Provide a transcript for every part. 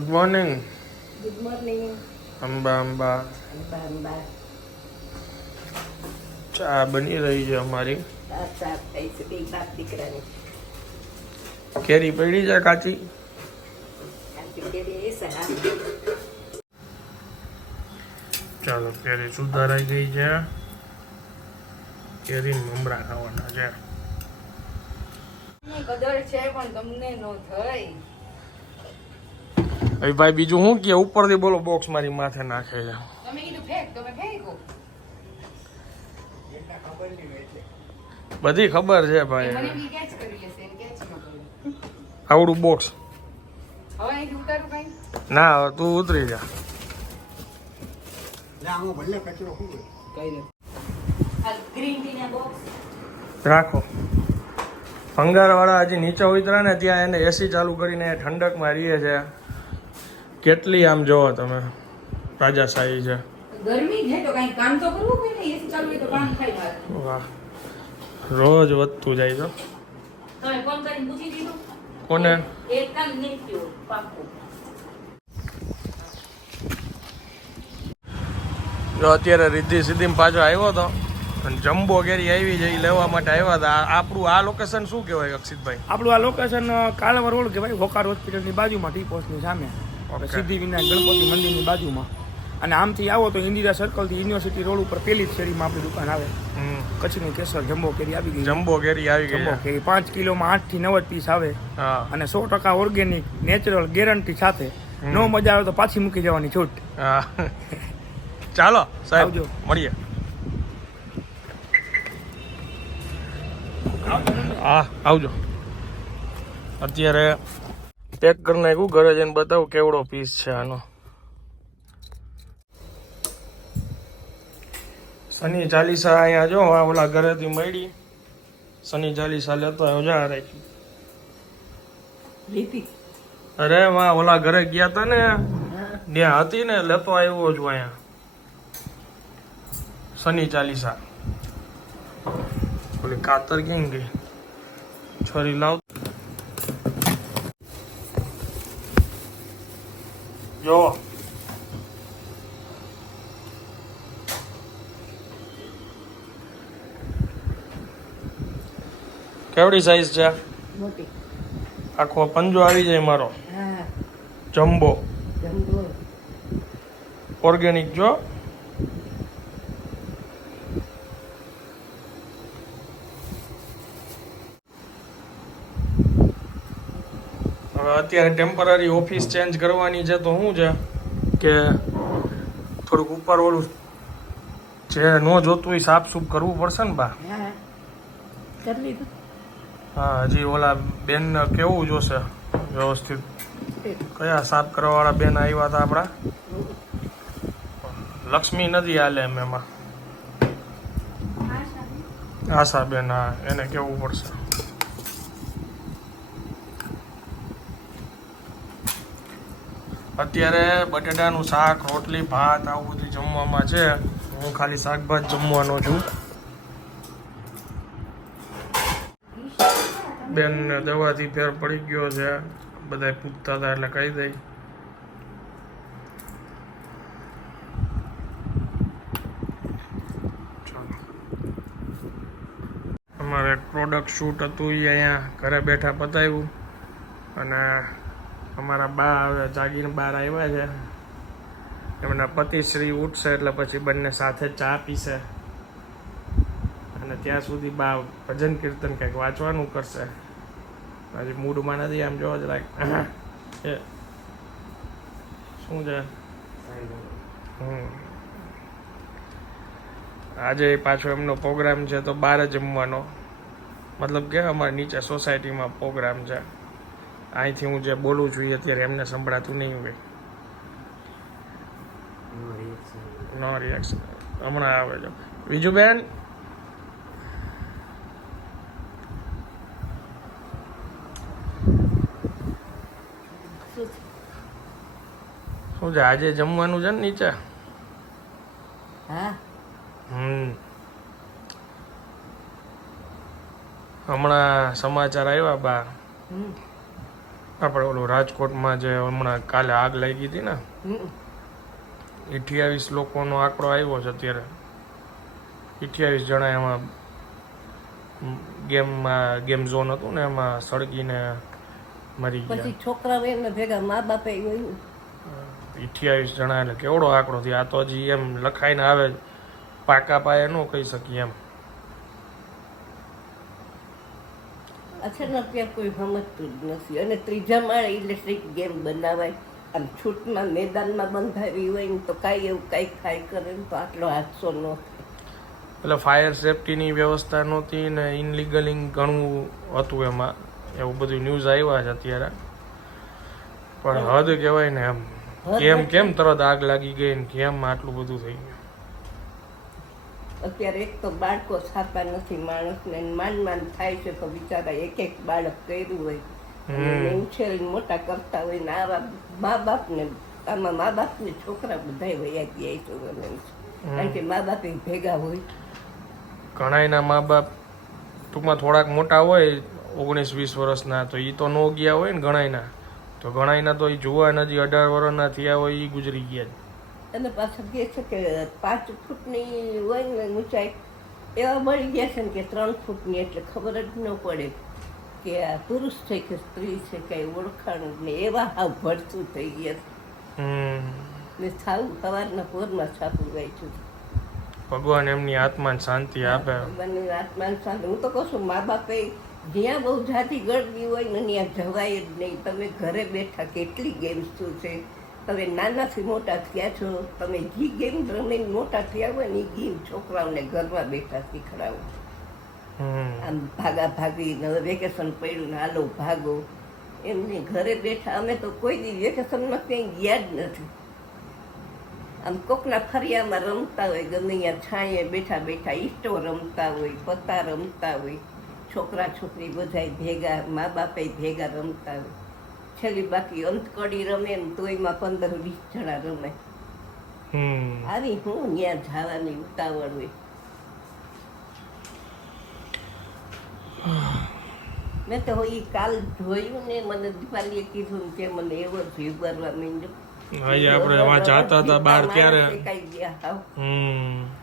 Good morning. Good morning. Amba Amba. Amba Amba. ચા બની રહી છે અમારી. સાત સાત થઈ છે બે બાપ દીકરાની. કેરી પડી છે કાચી. કાચી કેરી એ સા. ચાલો કેરી સુધારાઈ ગઈ છે. કેરી મમરા ખાવાના છે. કદર છે પણ તમને નો થઈ. હવે ભાઈ બીજું શું કે ઉપરથી બોલો બોક્સ મારી માથે નાખે છે. તમે કીધું ફેંક તમે ફેંકો. બધી ખબર છે ભાઈ. મને બી કેચ કરી લેશે એમ કેચ ન કરું. આવડું બોક્સ હવે અહીં ઉતારું કઈ. ના હવે તું ઉતરી જા. આ ગ્રીન ટી ના બોક્સ. રાખો. ભંગારવાળા હજી નીચે ઉતરા ને ત્યાં એને એસી ચાલુ કરીને ઠંડકમાં રહીએ છે. કેટલી આમ જોવો તમે રાજાશાહી છે. ગરમી છે તો કઈ કામ તો કરવું હોય ને એસી ચાલુ હોય તો કામ થાય મારે. વાહ રોજ વધતું જાય તો. તમે ફોન કરીને પૂછી દીધું. કોને? એક કામ નહીં થયું પાક્કું. જો અત્યારે રીધી સીધી પાછો આવ્યો હતો અને જમ્બો કેરી આવી છે એ લેવા માટે આવ્યા હતા. આપણું આ લોકેશન શું કહેવાય અક્ષિતભાઈ? આપણું આ લોકેશન કાલાવર રોડ કહેવાય, હોકાર હોસ્પિટલની બાજુમાં, ટી પોસ્ટની સામે, સિદ્ધિવિનાયક ગણપતિ મંદિરની બાજુમાં. અને આમથી આવો તો ઇન્દિરા સર્કલથી યુનિવર્સિટી રોડ ઉપર પહેલી જ શેરીમાં આપણી દુકાન આવે. કચ્છની કેસર જમ્બો કેરી આવી ગઈ. જમ્બો કેરી આવી ગઈ. જમ્બો કેરી 5 કિલોમાં 8 થી 9 પીસ આવે અને 100% ઓર્ગેનિક નેચરલ ગેરંટી સાથે. નો મજા આવે તો પાછી મૂકી જવાની છૂટ. ચાલો સાહેબ આવજો. મળીએ. હા આવજો. અત્યારે પેક કરી નાખ્યું, ઘરે જઈને બતાવું કેવડો પીસ છે આનો. શનિ ચાલીસા અહીંયા જો ઓલા ઘરેથી મળી. શનિ ચાલીસા લેતો આવ્યો જા રાખી. લીપી. અરે વાહ ઓલા ઘરે ગયા હતા ને ત્યાં હતી ને લેતો આવ્યો છું અહીંયા. શનિ ચાલીસા. ઓલી કાતર કેમ ગઈ? છરી લાવ. જો કેવડી સાઈઝ છે? મોટી. આખો પંજો આવી જાય મારો. હા. Jumbo jumbo. ઓર્ગેનિક જો. હવે અત્યારે ટેમ્પરરી ઓફિસ ચેન્જ કરવાની છે તો શું છે કે થોડુંક ઉપર ઓલું જે ન જોતું હોય સાફ સૂફ કરવું પડશે ને બા. હા. કરી લીધું. હા હજી ઓલા બેન કેવું જોશે વ્યવસ્થિત. કયા સાફ કરવાવાળા બેન આવ્યા હતા આપણા? લક્ષ્મી નથી હાલે એમ એમાં. આશા બેન, હા એને કેવું પડશે. અત્યારે બટેટાનું શાક, રોટલી, ભાત આવું બધું જમવામાં છે. હું ખાલી શાકભાત જમવાનો છું. બેનને દવાથી ફેર પડી ગયો છે. બધા પૂછતા હતા એટલે કહી દઈ. અમારે એક પ્રોડક્ટ શૂટ હતું એ અહીંયા ઘરે બેઠા પતાવ્યું. અને અમારા બા હવે જાગીને બહાર આવ્યા છે. એમના પતિશ્રી ઉઠશે એટલે પછી બંને સાથે ચા પીશે. અને ત્યાં સુધી બા ભજન કીર્તન કંઈક વાંચવાનું કરશે. હજી મૂડમાં નથી આમ જોવા જ લાગે. એ શું છે? આજે પાછો એમનો પ્રોગ્રામ છે તો બહાર જમવાનો. મતલબ કે અમારે નીચે સોસાયટીમાં પ્રોગ્રામ છે. અહીંથી હું જે બોલું છું એ અત્યારે એમને સંભળાતું નહીં હોય. નો રિએક્શન હમણાં આવે છે. બીજું બેન શું છે આજે જમવાનું છે ને નીચે? હા. હમણાં સમાચાર આવ્યા બા આપણે ઓલું રાજકોટમાં જે હમણાં કાલે આગ લાગી હતી ને, હમ. 28 લોકોનો આંકડો આવ્યો છે અત્યારે. 28 જણા એમાં ગેમ ઝોન હતું ને એમાં સળગીને મરી ગયા. પછી છોકરાઓ એમને ભેગા મા બાપે હોય 28 જણા એટલે કેવડો આંકડો થયો. આ તો હજી એમ લખાઈને આવે, પાકા પાયે ન કહી શકીએ એમ. અચાનક ત્યાં કોઈ સમજતું જ નથી. અને ત્રીજા માળે ઇલેક્ટ્રિક ગેમ બનાવાય અને છૂટમાં મેદાનમાં બંધાવી હોય ને તો કાંઈ એવું કાંઈક થાય કરે ને તો આટલો હાદસો ન થાય. એટલે ફાયર સેફટીની વ્યવસ્થા નહોતી ને ઇનલીગલિંગ ઘણું હતું એમાં, એવું બધું ન્યૂઝ આવ્યા છે અત્યારે. પણ હદ કહેવાય ને એમ કેમ તરત આગ લાગી ગઈ ને કેમ આટલું બધું થઈ ગયું. અત્યારે એક તો બાળકો છાપા નથી માણસને માંડ થાય છે તો બિચારા એક બાળક કર્યું હોય અને ઉછેરીને મોટા કરતા હોય ને આવા મા બાપને આમાં મા બાપને છોકરા બધા વયા ગયા છે. કારણ કે મા બાપ ભેગા હોય. ઘણાયના મા બાપ ટૂંકમાં થોડાક મોટા હોય 19-20 વર્ષના, તો એ તો ન ગયા હોય ને ઘણાયના. તો ઘણાયના તો એ જુવાન હજી 18 વર્ષના થયા હોય એ ગુજરી ગયા. અને પાછા કહે છે કે 5 ફૂટની હોય ને ઊંચાઈ એવા મળી ગયા છે ને કે 3 ફૂટની, એટલે ખબર જ ન પડે કે આ પુરુષ છે કે સ્ત્રી છે કઈ ઓળખાણ ને એવા હાવ ભડતું થઈ ગયા ને સાવ સવારના પોરમાં છાપું વાંચ્યું. ભગવાન એમની આત્માને શાંતિ આપે. ભગવાનની આત્માને શાંતિ. હું તો કહું છું મા બાપે જ્યાં બહુ જાતિ ગળદી હોય ને ત્યાં જવાય જ નહીં. તમે ઘરે બેઠા કેટલી ગેમ્સ શું છે, તમે નાનાથી મોટા થયા છો, તમે જે ગેમ રમીને મોટા થયા હોય ને એ ગેમ છોકરાઓને ઘરમાં બેઠા શીખડાવો. આમ ભાગા ભાગી હવે વેકેશન પડ્યું ને હાલો ભાગો, એમને ઘરે બેઠા. અમે તો કોઈ દી વેકેશનમાં ક્યાંય ગયા જ નથી. આમ કોકના ફરિયામાં રમતા હોય, ગમે ત્યાં છાંયે બેઠા બેઠા ઈસ્ટો રમતા હોય, પત્તા રમતા હોય, છોકરા છોકરી બધા ભેગા, મા બાપે ભેગા રમતા હોય. છેલ્લી બાકી અંતકડી રમે ને તો એમાં 15-20 જણા રમે. આવી હું ત્યાં જવાની ઉતાવળ હોય. મેં તો એ કાલ જોયું ને મને દીપાલીએ કીધું ને કે મને એવો જીવ કરવા માંડ્યો. આજે આપણે એમાં જાતા હતા બહાર ત્યારે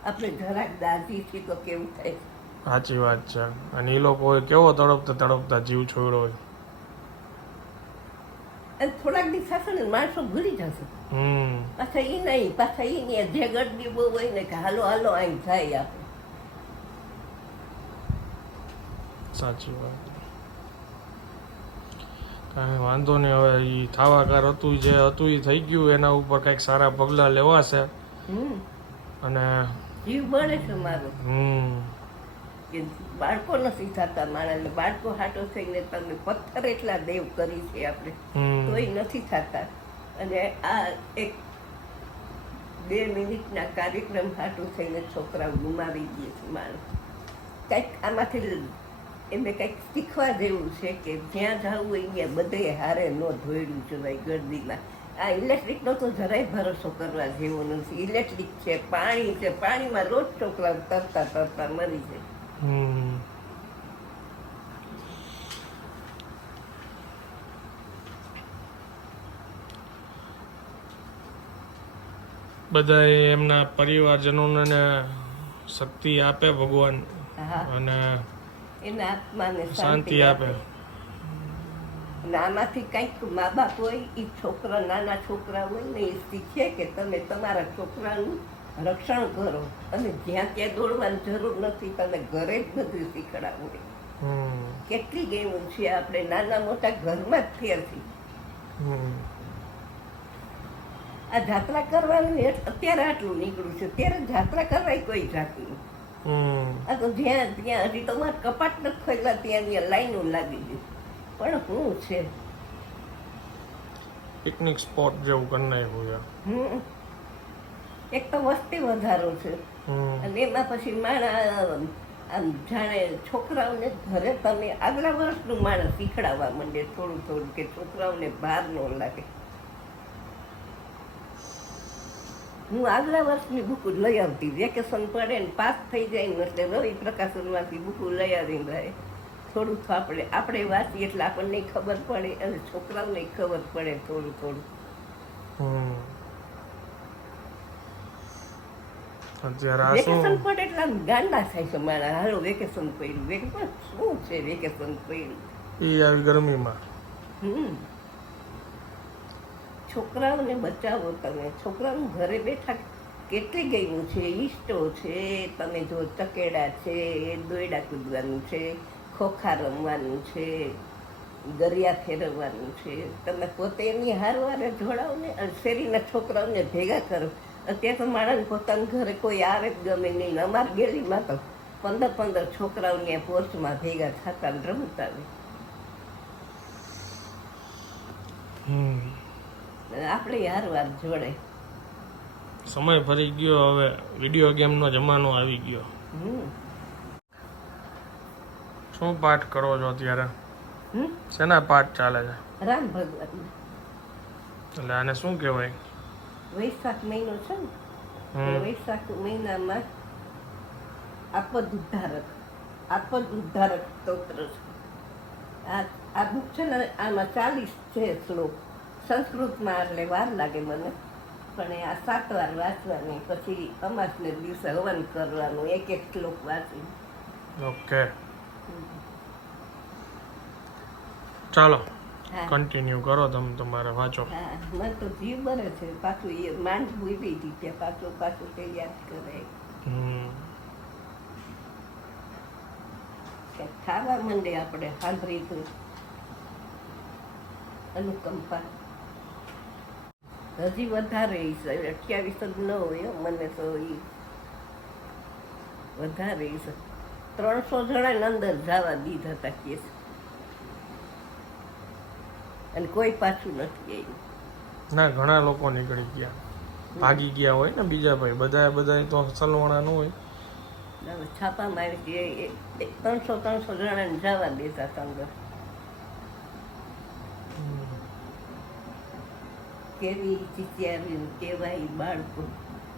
આપણે જરાક દાદી થી તો કેવું થાય. સાચી વાત છે. અને એ લોકો કેવો તડપતા જીવ છોડ્યો હોય. અને થોડાક દિવસ થશે ને માણસો ભૂલી જશે. પાછા એ નહીં, પાછા એ નહીં જે ગરદી બહુ હોય ને કે હાલો હાલો અહીં જાય આપણે. સાચી વાત. કાંઈ વાંધો નહીં. હવે એ થાવાકાર હતું જે હતું એ થઈ ગયું. એના ઉપર કંઈક સારા પગલાં લેવાશે. અને જીવ બળે છે મારો કે બાળકો નથી થતા માણસને. બાળકો હાટો થઈને તમે પથ્થર એટલા દેવ કરી છે આપણે તોય નથી થતા. અને આ એક 2 મિનિટના કાર્યક્રમ હાટો થઈને છોકરાઓ ગુમાવી દે છે માણસ. કંઈક આમાંથી એમને કંઈક શીખવા જેવું છે કે જ્યાં જવું હોય ત્યાં બધે હારે ન ધોયડું જવાય ગરદીમાં. આ ઇલેક્ટ્રિકનો તો જરાય ભરોસો કરવા જેવો નથી. ઇલેક્ટ્રિક છે, પાણી છે, પાણીમાં રોજ છોકરા તરતા તરતા મરી જાય. બધા એમના પરિવારજનોને શક્તિ આપે ભગવાન, અને એના આત્માને શાંતિ આપે. અને આમાંથી કંઈક મા બાપ હોય એ છોકરા, નાના છોકરા હોય ને એ શીખે કે તમે તમારા છોકરાનું રક્ષણ કરો. અને જ્યાં ત્યાં દોડવાની જરૂર નથી, તમે ઘરે જ બધું શીખડાવો. કેટલી ગેમો છે આપણે નાના મોટા ઘરમાં જ ફેરથી. આ જાત્રા કરવાનું અત્યારે આટલું નીકળ્યું છે, ત્યારે જાત્રા કરવાય કોઈ જાતનું. આ તો જ્યાં ત્યાં હજી તમારે કપાટ નથી ખોલ્યા ત્યાં લાઈનો લાગી ગઈ. પણ શું છે પિકનિક સ્પોટ જેવું કરી નાખ્યું. એક તો વસ્તી વધારો છે અને એમાં પછી માણસ આમ જાણે છોકરાઓને ઘરે તમે આગલા વર્ષનું માણસ શીખડાવવા માંડે થોડું થોડું કે છોકરાઓને ભાર ન લાગે. હું આગલા વર્ષની બુકો લઈ આવતી, વેકેશન પડે ને પાસ થઈ જાય ને એટલે રવિ પ્રકાશનમાંથી બુકો લઈ આવીને ભાઈ થોડું તો આપણે વાંચીએ એટલે આપણને ખબર પડે અને છોકરાઓને ખબર પડે થોડું થોડું. અત્યારે આ વેકેશન શું પડે એટલે આમ ગાંડા થાય છે મારા. હાલો વેકેશન પડ્યું, વેકેશન શું છે વેકેશન પડ્યું? ઈ આવી ગરમીમાં છોકરાઓને બચાવો તમે. છોકરાઓને ઘરે બેઠા કેટલી ગેમો છે, ઈસ્ટો છે, તમે જો ચકેડા છે, દોયડા કૂદવાનું છે, ખોખા રમવાનું છે, દરિયા ફેરવવાનું છે. તમે પોતે એની હારવારે જોડાવો ને અને શેરીના છોકરાઓને ભેગા કરો. અત્યારે તો માણસ પોતાના ઘરે કોઈ આવે જ ગમે નહીં. અમારી ગેલીમાં તો 15 છોકરાઓને પોસ્ટમાં ભેગા થતા ને રમતા હોય. આપણે હારવાર જોડે. સમય ફરી ગયો, હવે વિડીયો ગેમનો જમાનો આવી ગયો. શું પાઠ કરો છો અત્યારે? શેના પાઠ ચાલે છે? રામ ભગવાન. એટલે આને શું કહેવાય? વૈશાખ મહિનો છે ને, વૈશાખ મહિનામાં આપદ ઉદ્ધારક સ્તોત્ર છે. આ બુક છે ને, આમાં 40 છે શ્લોક. સંસ્કૃતમાં એટલે વાર લાગે મને, પણ આ 7 વાર વાંચવાની, પછી અમાસને દિવસે હવન કરવાનું, એક શ્લોક વાંચી. ઓકે, ચાલો હા કન્ટિન્યુ કરો તમે તમારે વાંચો. હા, મને તો જીવ બરે છે. પાછું એ માંડ ભૂલી હતી ત્યાં પાછું તે યાદ કરે. ખાવા માંડે આપણે સાંભળી તો અનુકંપા હજી વધારે છે. 28 જ ન હોય મને તો એ વધારે છે. 300 જણાને અંદર જવા દીધા હતા કેસ, અને કોઈ પાછું નથી આવ્યું. ના, ઘણા લોકો નીકળી ગયા, ભાગી ગયા હોય ને બીજા ભાઈ. બધા તો સલવણા ન હોય. છાપામાં આવી 300 જણાને જવા દેતા હતા અંદર. કેવી ચીચિયાવી કેવાય બાળકો.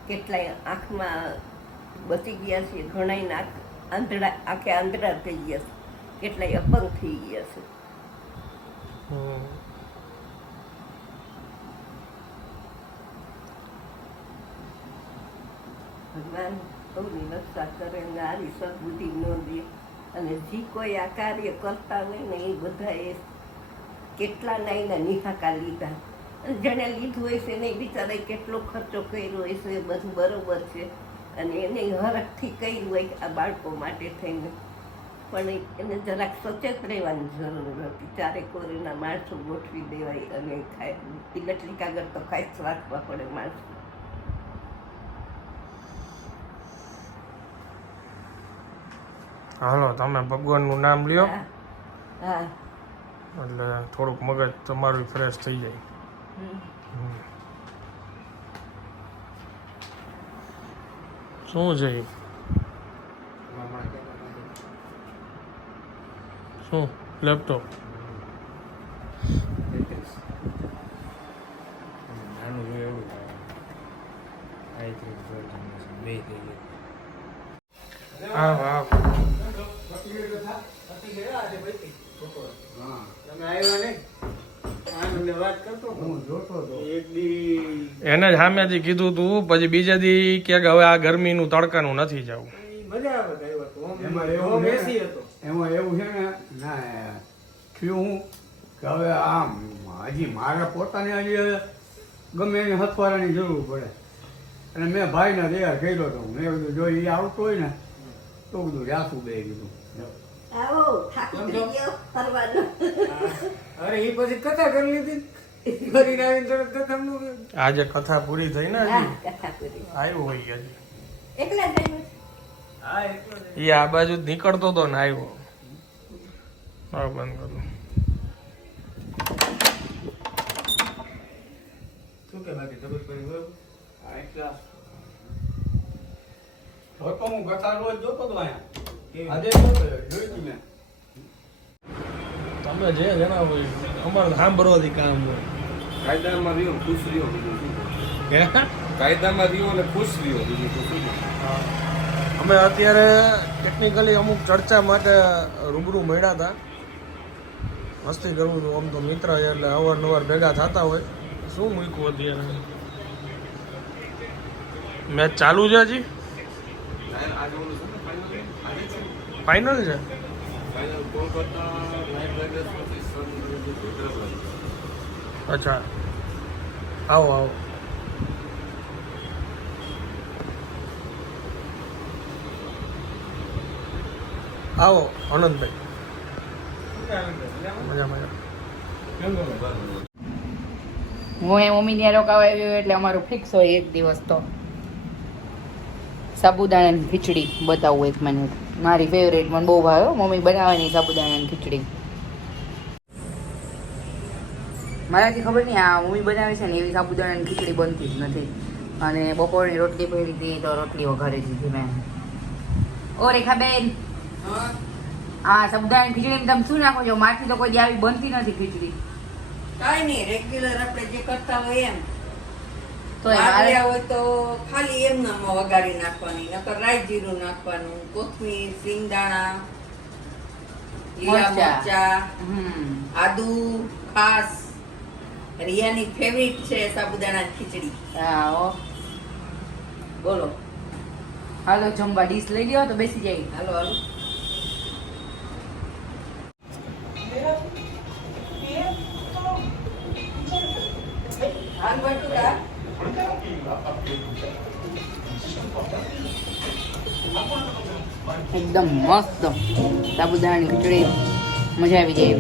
કેટલાય આંખમાં બચી ગયા છે, ઘણા આંખે આંધળા થઈ ગયા છે, કેટલાય અપંગ થઈ ગયા છે. ભગવાન સૌની રક્ષા કરે ને આરી સદબુદ્ધિ ન દે. અને જે કોઈ આ કાર્ય કરતા હોય ને એ બધા એ કેટલાના એના નિહાકા લીધા. અને જેને લીધું હોય છે એને બિચારા કેટલો ખર્ચો કર્યો હોય છે, એ બધું બરોબર છે. અને એને હરખથી કર્યું હોય આ બાળકો માટે થઈને, પણ એને જરાક સચેત રહેવાની જરૂર હતી. ચારે કોરીના માણસો ગોઠવી દેવાય અને ઇલેક્ટ્રિક કાગળ તો ખાસ રાખવા પડે માણસો. હાલો, તમે ભગવાનનું નામ લ્યો હા, એટલે થોડુંક મગજ તમારું ફ્રેશ થઈ જાય. શું છે એ? શું લેપટોપ? હા હા, એને જ સામેથી કીધું તું, પછી બીજા દી કે હવે આ ગરમીનું તડકાનું નથી જવું. એમાં એવું છે ને, ના થયું હું કે હવે આમ હજી મારે પોતાને હજી ગમે એને હથવારાની જરૂર પડે. અને મેં ભાઈને તૈયાર કર્યો હતો. મેં કીધું જો એ આવતો હોય ને તો કીધું જાસું બે કીધું. આવો થાકી ગયો ફરવાનો. અરે એ પછી કથા કરી લીધી. ફરીને આવીને તરત કથાનું આજે કથા પૂરી થઈ ને, હજી કથા કરી આવ્યો હોય હજી. એકલા જ આવ્યો? હા એટલો જ. એ આ બાજુ જ નીકળતો હતો ને આવ્યો. હા, બંધ કરું. શું કે બાકી તબિયત પાણી બરોબર? જોતો હું કથા રોજ જોતો હતો અહીંયા. કેવી? આજે જોઈ હતી મેં. તમે જે જણાવો એ અમારે સાંભળવાથી કામ હોય. કાયદામાં રહ્યો ને ખુશ રહ્યો બીજું શું? હે? કાયદામાં રહ્યો ને ખુશ રહ્યો બીજું તો શું? હા. અમે અત્યારે ટેકનિકલી અમુક ચર્ચા માટે રૂબરૂ મળ્યા હતા. મસ્તી કરવું હતું. આમ તો મિત્ર છે એટલે અવારનવાર ભેગા થતા હોય. શું મૂક્યું અત્યારે? મેચ ચાલુ છે હજી? આજે ઓલું છે ને ફાઇનલ આજે છે ફાઇનલ છે? Final Kolkata night riders versus Hyderabad. અચ્છા, આવો આવો. આવો આનંદભાઈ. મજા મજા. હું એ મમ્મી ત્યાં રોકાવા આવ્યો એટલે અમારું ફિક્સ હોય એક દિવસ તો સાબુદાણાની ખીચડી બતાવું એક મિનિટ. મારી ફેવરેટ, મને બહુ ભાવે હો મમ્મી બનાવવાની સાબુદાણાની ખીચડી. મારાથી ખબર નહીં આ મમ્મી બનાવે છે ને એવી સાબુદાણાની ખીચડી બનતી જ નથી. અને બપોરની રોટલી પડી હતી તો રોટલી વઘારી દીધી મેં. ઓ રેખાબેન, હા સાબુદાણાની ખીચડીમાં તમે શું નાખો છો? મારથી તો કોઈ દી આવી બનતી નથી ખીચડી. કાંઈ નહીં, રેગ્યુલર આપણે જે કરતા હોય એમ. તો વાળ્યા હોય તો ખાલી એમનામાં વઘારી નાખવાની, નકર રાઈ જીરું નાખવાનું, કોથમીર, સિંગદાણા, લીલા મરચાં. મરચા, આદુ, ખાસ. રિયાની ફેવરિટ છે સાબુદાણાની ખીચડી. હા હો. બોલો, હાલો જમવા ડીશ લઈ લ્યો તો બેસી જાય. હાલો હાલો. હાલ બટુકા. એકદમ મસ્ત સાબુદાણાની ખીચડી, મજા આવી જાય.